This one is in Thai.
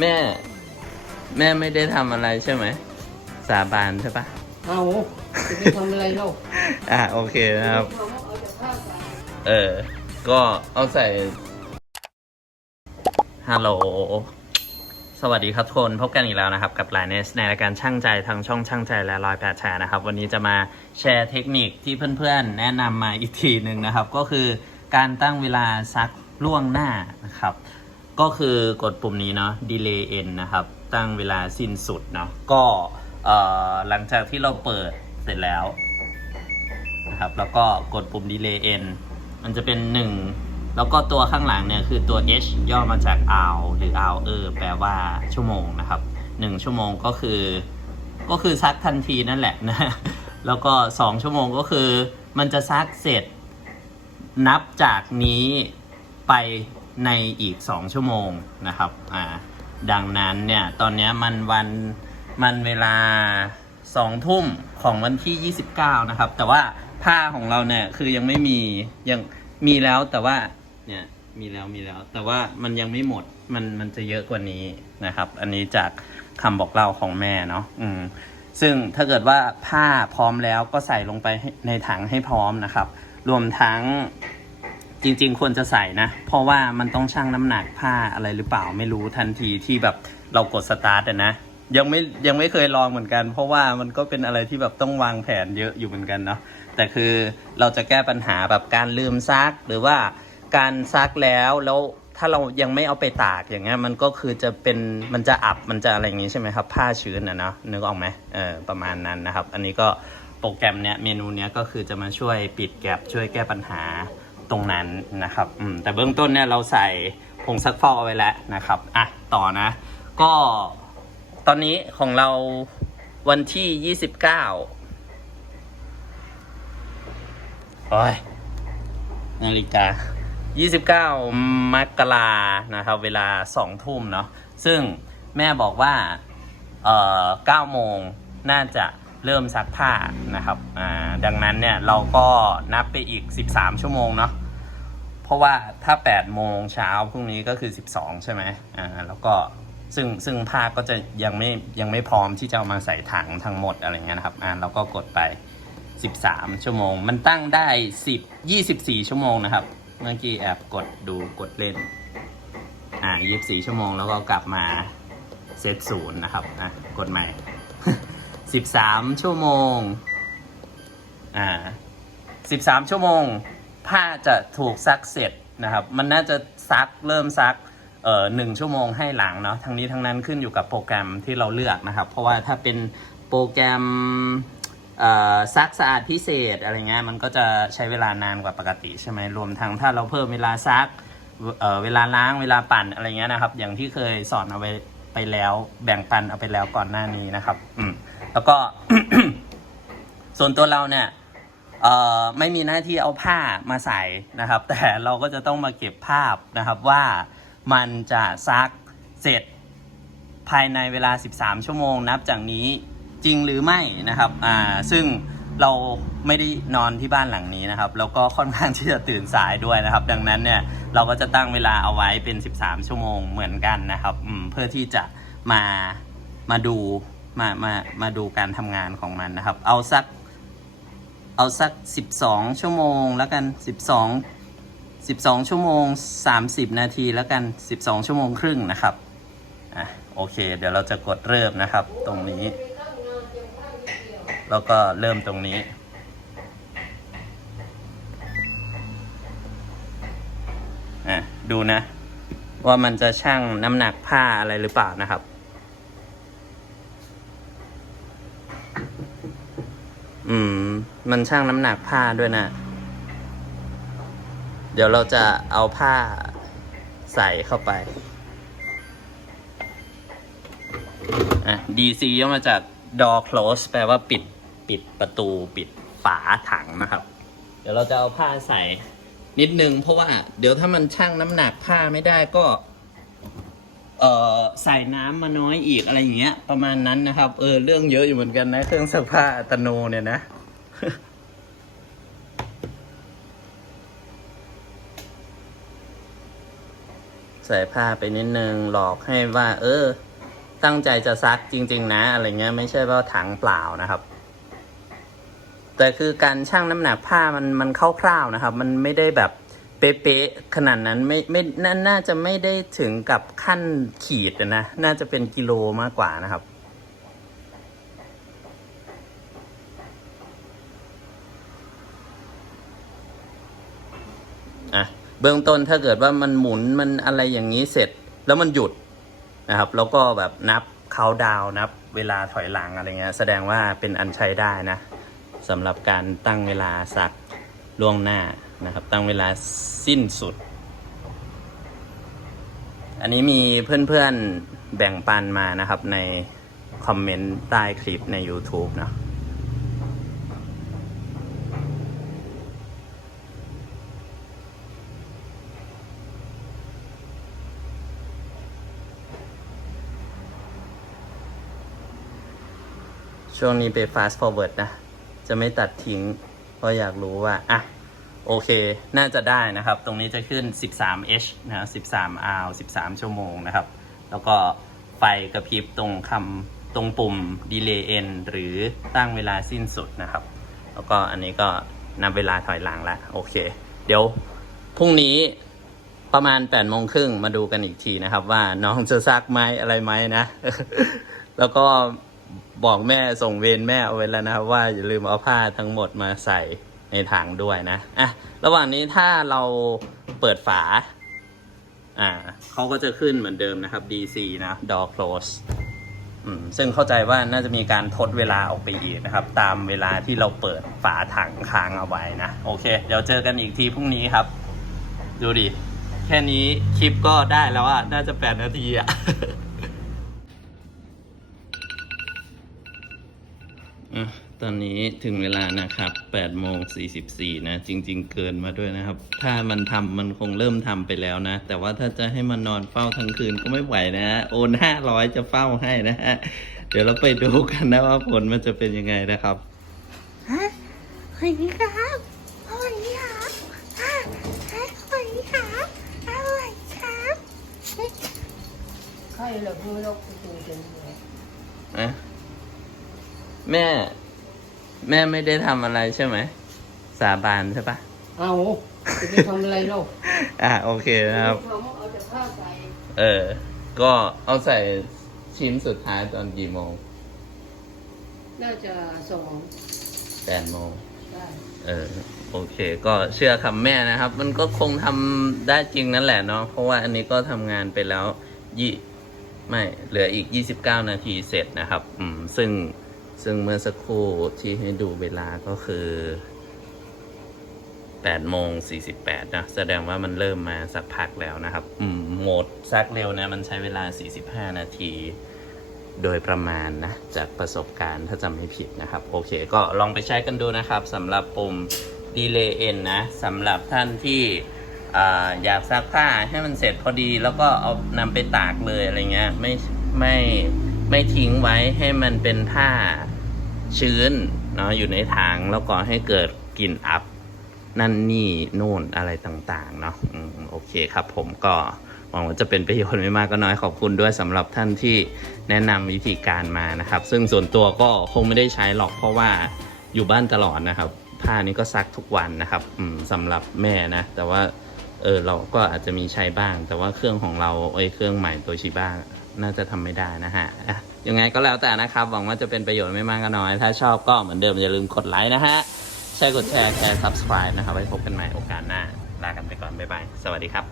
แม่ แม่ไม่ได้ทำอะไรใช่ไหม สาบานใช่ปะเอาจะไปทำอะไรเล่าอะโอเคนะครับ เออ ก็เอาใส่ ฮัลโหล สวัสดีครับทุกคนพบกันอีกแล้วนะครับ กับ l ล n e s ในรายการช่างใจทางช่องช่างใจและรอยแปดแชร์นะครับ วันนี้จะมาแชร์เทคนิคที่เพื่อนๆ แนะนำมาอีกทีหนึ่งนะครับ ก็คือการตั้งเวลาซักล่วงหน้านะครับ ก็คือกดปุ่มนี้เนาะ delay end นะครับ ตั้งเวลาสิ้นสุดเนาะก็หลังจากที่เราเปิดเสร็จแล้วนะครับ แล้วก็กดปุ่ม delay n มันจะเป็น 1 แล้วก็ตัวข้างหลังเนี่ยคือตัว h ย่อมาจาก hour หรือ hour แปลว่าชั่วโมงนะครับ 1 ชั่วโมงก็คือ ก็คือซักทันทีนั่นแหละนะ แล้วก็ 2 ชั่วโมงก็คือ มันจะซักเสร็จนับจากนี้ไป ในอีก 2 ชั่วโมงนะครับอ่าดังนั้นเนี่ยตอนนี้มันวันมันเวลา2ทุ่มของวันที่ 29 นะครับ แต่ว่าผ้าของเราเนี่ยคือยังไม่มียังมีแล้วแต่ว่าเนี่ยมีแล้วมีแล้ว แต่ว่ามันยังไม่หมดมันมันจะเยอะกว่านี้นะครับ อันนี้จากคำบอกเล่าของแม่เนาะอืมซึ่งถ้าเกิดว่าผ้าพร้อมแล้วก็ใส่ลงไปในถังให้พร้อมนะครับ รวมทั้ง จริงๆ ควรจะใส่นะ เพราะว่ามันต้องชั่งน้ำหนักผ้าอะไรหรือเปล่าไม่รู้ทันทีที่แบบเรากดสตาร์ทอะนะยังไม่ยังไม่เคยลองเหมือนกัน เพราะว่ามันก็เป็นอะไรที่แบบต้องวางแผนเยอะอยู่เหมือนกันเนาะแต่คือเราจะแก้ปัญหาแบบการลืมซัก หรือว่าการซักแล้วแล้วถ้าเรายังไม่เอาไปตากอย่างเงี้ยมันก็คือจะเป็นมันจะอับมันจะอะไรอย่างงี้ใช่ไหมครับ ผ้าชื้นนะเนาะนึกออกไหมเออประมาณนั้นนะครับ อันนี้ก็โปรแกรมเนี้ยเมนูเนี้ยก็คือจะมาช่วยปิดแกลบช่วยแก้ปัญหา ตรงนั้นนะครับอืมแต่เบื้องต้นเนี่ยเราใส่ผงซักฟอกเอาไว้แล้วนะครับอะต่อนะ ก็ตอนนี้ของเราวันที่29โอ้ยนาฬิกา29มกรานะครับ เวลา2ทุ่มเนาะซึ่งแม่บอกว่า เอ่อ9โมงน่าจะ เริ่มซักผ้านะครับอ่าดังนั้นเนี่ยเราก็นับไปอีก 13 ชั่วโมงเนาะเพราะว่าถ้า 8 โมงเช้าพรุ่งนี้ก็คือ 12 ใช่ไหมอ่าแล้วก็ซึ่งซึ่งผ้าก็จะยังไม่ยังไม่พร้อมที่จะเอามาใส่ถังทั้งหมดอะไรเงี้ยนะครับอ่าเราก็กดไป 13 ชั่วโมง มันตั้งได้ 10 24 ชั่วโมงนะครับ เมื่อกี้แอบกดดูกดเล่นอ่า24 ชั่วโมงแล้วก็กลับมาเซตศูนย์นะครับอะกดใหม่ 13ชั่วโมง อ่า13ชั่วโมง ผ้าจะถูกซักเสร็จนะครับ มันน่าจะซักเริ่มซักเอ่อหนึ่งชั่วโมงให้หลังเนาะทั้งนี้ทั้งนั้นขึ้นอยู่กับโปรแกรมที่เราเลือกนะครับ เพราะว่าถ้าเป็นโปรแกรมเอ่อซักสะอาดพิเศษอะไรเงี้ยมันก็จะใช้เวลานานกว่าปกติใช่ไหมรวมทั้งถ้าเราเพิ่มเวลาซักเอ่อเวลาล้างเวลาปั่นอะไรเงี้ยนะครับ อย่างที่เคยสอนเอาไว้ไปแล้วแบ่งปันเอาไปแล้วก่อนหน้านี้นะครับ อืม แล้วก็ ส่วนตัวเราเนี่ยเอ่อไม่มีหน้าที่เอาผ้ามาใส่นะครับ แต่เราก็จะต้องมาเก็บภาพนะครับว่ามันจะซักเสร็จภายในเวลา 13 ชั่วโมง นับจากนี้จริงหรือไม่นะครับอ่าซึ่งเราไม่ได้นอนที่บ้านหลังนี้นะครับ แล้วก็ค่อนข้างที่จะตื่นสายด้วยนะครับ ดังนั้นเนี่ยเราก็จะตั้งเวลาเอาไว้เป็น 13 ชั่วโมงเหมือนกันนะครับเพื่อที่จะมามาดู มามามาดูการทำงานของมันนะครับ เอาสัก เอาสัก 12 ชั่วโมงแล้วกัน 12 12 ชั่วโมง 30 นาทีแล้วกัน 12 ชั่วโมงครึ่งนะครับอะโอเค เดี๋ยวเราจะกดเริ่มนะครับ ตรงนี้ แล้วก็เริ่มตรงนี้อะดูนะ ว่ามันจะชั่งน้ำหนักผ้าอะไรหรือเปล่านะครับ อืม มันชั่งน้ำหนักผ้าด้วยนะ เดี๋ยวเราจะเอาผ้าใส่เข้าไป อะ DC ย่อมาจาก door close แปลว่าปิด ปิดประตู ปิดฝาถังนะครับ เดี๋ยวเราจะเอาผ้าใส่นิดนึง เพราะว่า เดี๋ยวถ้ามันชั่งน้ำหนักผ้าไม่ได้ก็ เอ่อใส่น้ำมาน้อยอีกอะไรอย่างเงี้ย ประมาณนั้นนะครับ เออเรื่องเยอะอยู่เหมือนกันนะ เครื่องซักผ้าอัตโนเนี่ยนะ ใส่ผ้าไปนิดนึงหลอกให้ว่า เออ ตั้งใจจะซักจริง ๆ นะ อะไรเงี้ยไม่ใช่ว่าถังเปล่านะครับ แต่คือการชั่งน้ำหนักผ้ามันมันคร่าวๆนะครับ มันไม่ได้แบบ ป๊ะๆขนาดนั้นไม่ไม่นาน่าจะไม่ได้ถึงกับขั้นขีดนะ น่าจะเป็นกิโลมากกว่านะครับ อะ เบื้องต้นถ้าเกิดว่ามันหมุนมันอะไรอย่างนี้เสร็จ แล้วมันหยุดนะครับ แล้วก็แบบนับเขาดาวน์นับเวลาถอยหลังอะไรเงี้ยแสดงว่าเป็นอันใช้ได้นะสำหรับการตั้งเวลาสักล่วงหน้า นะครับ ตั้งเวลาสิ้นสุด อันนี้มีเพื่อนๆแบ่งปันมานะครับในคอมเมนต์ใต้คลิปใน YouTube เนาะช่วงนี้ไป fast forward นะ จะไม่ตัดทิ้ง เพราะอยากรู้ว่า อะ โอเค น่าจะได้นะครับ ตรงนี้จะขึ้น 13h นะ13 hour 13 ชั่วโมงนะครับ แล้วก็ไฟกระพริบตรงคำตรงปุ่ม delay end หรือตั้งเวลาสิ้นสุดนะครับ แล้วก็อันนี้ก็นับเวลาถอยหลังแล้ว โอเค เดี๋ยวพรุ่งนี้ประมาณ8โมงครึ่งมาดูกันอีกทีนะครับ ว่าน้องจะซักไหมอะไรไหมนะ แล้วก็บอกแม่ส่งเวรแม่เอาไว้แล้วนะครับว่าอย่าลืมเอาผ้าทั้งหมดมาใส่ ในถังด้วยนะอะระหว่างนี้ถ้าเราเปิดฝาอ่าเขาก็จะขึ้นเหมือนเดิมนะครับ DC นะ door close อืมซึ่งเข้าใจว่าน่าจะมีการทดเวลาออกไปอีกนะครับ ตามเวลาที่เราเปิดฝาถังค้างเอาไว้นะ โอเค เดี๋ยวเจอกันอีกทีพรุ่งนี้ครับ ดูดิ แค่นี้คลิปก็ได้แล้วอะน่าจะแปดนาทีอะ อะตอนนี้ถึงเวลานะครับ8โมง44 นะ จริง ๆ เกินมาด้วยนะครับ ถ้ามันทำมันคงเริ่มทำไปแล้วนะ แต่ว่าถ้าจะให้มันนอนเฝ้าทั้งคืนก็ไม่ไหวนะฮะ โอน 500 จะเฝ้าให้นะฮะ เดี๋ยวเราไปดูกันนะว่าผลมันจะเป็นยังไงนะครับฮะสวัสดีครับสวัสดีครับฮะฮะสวัสดีครับสวัสดีครับใครเหรอคือเราตัวเต็มเลยนะ แม่ แม่ไม่ได้ทำอะไรใช่ไหม สาบานใช่ปะเอาจะไปทำอะไรเราอะโอเคนะครับทำเอาแต่ผ้าใส่เออ ก็เอาใส่ชิ้นสุดท้ายตอนกี่โมงน่าจะสองแปดโมง ได้เออโอเค ก็เชื่อคำแม่นะครับ มันก็คงทำได้จริงนั่นแหละเนาะเพราะว่าอันนี้ก็ทำงานไปแล้วยี่ไม่เหลืออีก 29 นาทีเสร็จนะครับ อืม ซึ่ง ซึ่งเมื่อสักครู่ที่ให้ดูเวลาก็คือ8โมง48นะแสดงว่ามันเริ่มมาสักพักแล้วนะครับอืมโหมดซักเร็วเนี่ยมันใช้เวลา 45 นาที โดยประมาณนะ จากประสบการณ์ถ้าจำไม่ผิดนะครับ โอเค ก็ลองไปใช้กันดูนะครับสำหรับปุ่ม delay end นะสำหรับท่านที่ออยากซักผ้าให้มันเสร็จพอดีแล้วก็เอานำไปตากเลยอะไรเงี้ยไม่ไม่ ไม่ทิ้งไว้ให้มันเป็นผ้าชื้นเนาะอยู่ในถังแล้วก็ให้เกิดกลิ่นอับ นั่นนี่โน่นอะไรต่างๆเนาะโอเคครับผมก็หวังว่าจะเป็นประโยชน์ไม่มากก็น้อยขอบคุณด้วยสำหรับท่านที่แนะนำวิธีการมานะครับ ซึ่งส่วนตัวก็คงไม่ได้ใช้หรอกเพราะว่าอยู่บ้านตลอดนะครับ ผ้านี้ก็ซักทุกวันนะครับสำหรับแม่นะ แต่ว่าเออเราก็อาจจะมีใช้บ้าง แต่ว่าเครื่องของเราเอ้เครื่องใหม่ตัวชิบ้า น่าจะทำไม่ได้นะฮะยังไงก็แล้วแต่นะครับ หวังว่าจะเป็นประโยชน์ไม่มากก็น้อย ถ้าชอบก็เหมือนเดิมอย่าลืมกดไลค์นะฮะแชร์กดแชร์แชร์ subscribe นะครับไว้พบกันใหม่โอกาสหน้าลากันไปก่อนบ๊ายบายสวัสดีครับ